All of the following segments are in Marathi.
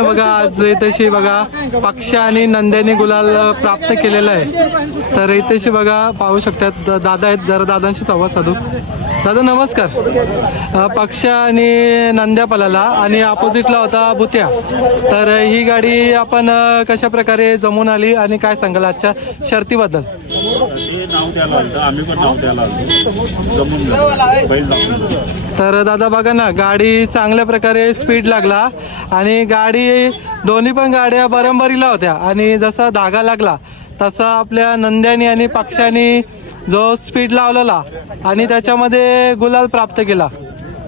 बघा आज इथेशी बघा पक्ष आणि नंद्याने गुलाल प्राप्त केलेला आहे। तर इथेशी बघा पाहू शकतात दादा आहेत, जरा दादांशी संवाद साधू। दादा नमस्कार। पक्ष आणि नंद्या पलाला आणि अपोजिटला होता भुत्या, तर ही गाडी आपण कशा प्रकारे जमून आली आणि काय सांगाल आजच्या शर्तीबद्दल? तर दादा बघा ना, गाडी चांगल्या प्रकारे स्पीड लागला आणि गाडी दोन्ही पण गाड्या बरोबरीला होत्या आणि जसा धागा लागला तसा आपल्या नंद्यानी आणि पक्षाने जो स्पीड लावलेला आणि त्याच्यामध्ये गुलाल प्राप्त केला,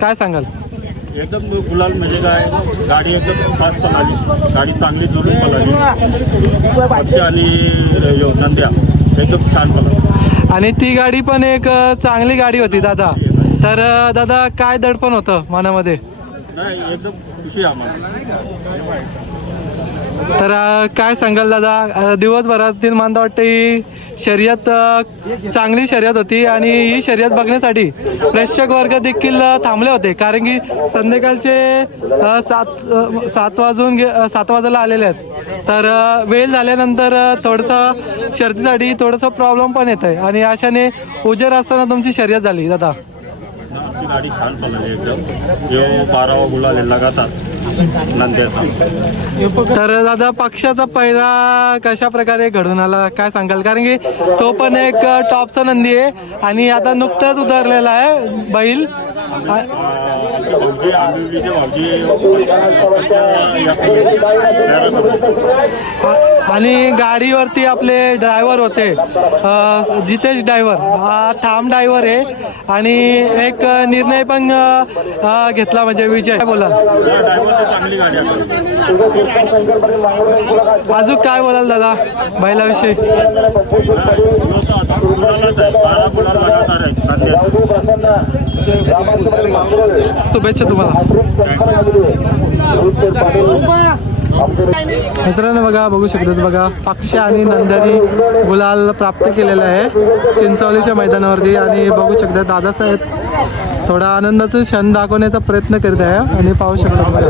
काय सांगाल? एकदम गुलाल म्हणजे काय, गाडी एकदम फास्ट पळाली, गाडी चांगली जोडून पळाली, पक्ष आणि नंद्या एकदम छान पळाली आणि ती गाडी पण एक चांगली गाडी होती दादा। तर दादा काय दडपण होतं मनामध्ये? नाही, एकदम खुशी आम्हाला। तर काय सांगाल दादा, दिवसभरातील मला वाटतं ही शर्यत चांगली शर्यत होती आणि ही शर्यत बघण्यासाठी प्रेक्षक वर्ग देखील थांबले होते, कारण की संध्याकाळचे 7 वाजायला आलेले आहेत। तर वेळ झाल्यानंतर थोडंसं शर्यतीसाठी थोडंसं प्रॉब्लेम पण येत आहे आणि अशाने उजेर असताना तुमची शर्यत झाली दादा। आमची गाडी छान पळाली एकदम, 12वा गुलाल लगातार नंद्याचा। तर दादा पक्षाचा पहिला कशा प्रकारे घडून आला काय सांगाल? कारण की तो पण एक टॉपचा नंदी आहे आणि आता नुकताच उतरलेला आहे बैल। आणि गाडीवरती आपले ड्रायव्हर होते, जितेश ड्रायव्हर, हा ठाम ड्रायव्हर आहे आणि एक निर्णय पण घेतला म्हणजे विजय बोलाल। अजून काय बोलाल दादा बैलाविषयी? शुभेच्छा तुम्हाला। मित्रांनो बघा, बघू शकतात बघा पक्ष आणि नंद्यानी गुलाल प्राप्त केलेला आहे चिंचवलीच्या मैदानावरती आणि बघू शकतात दादासाहेब थोडा आनंदाचा क्षण दाखवण्याचा प्रयत्न करत आहे आणि पाहू शकतात बघा।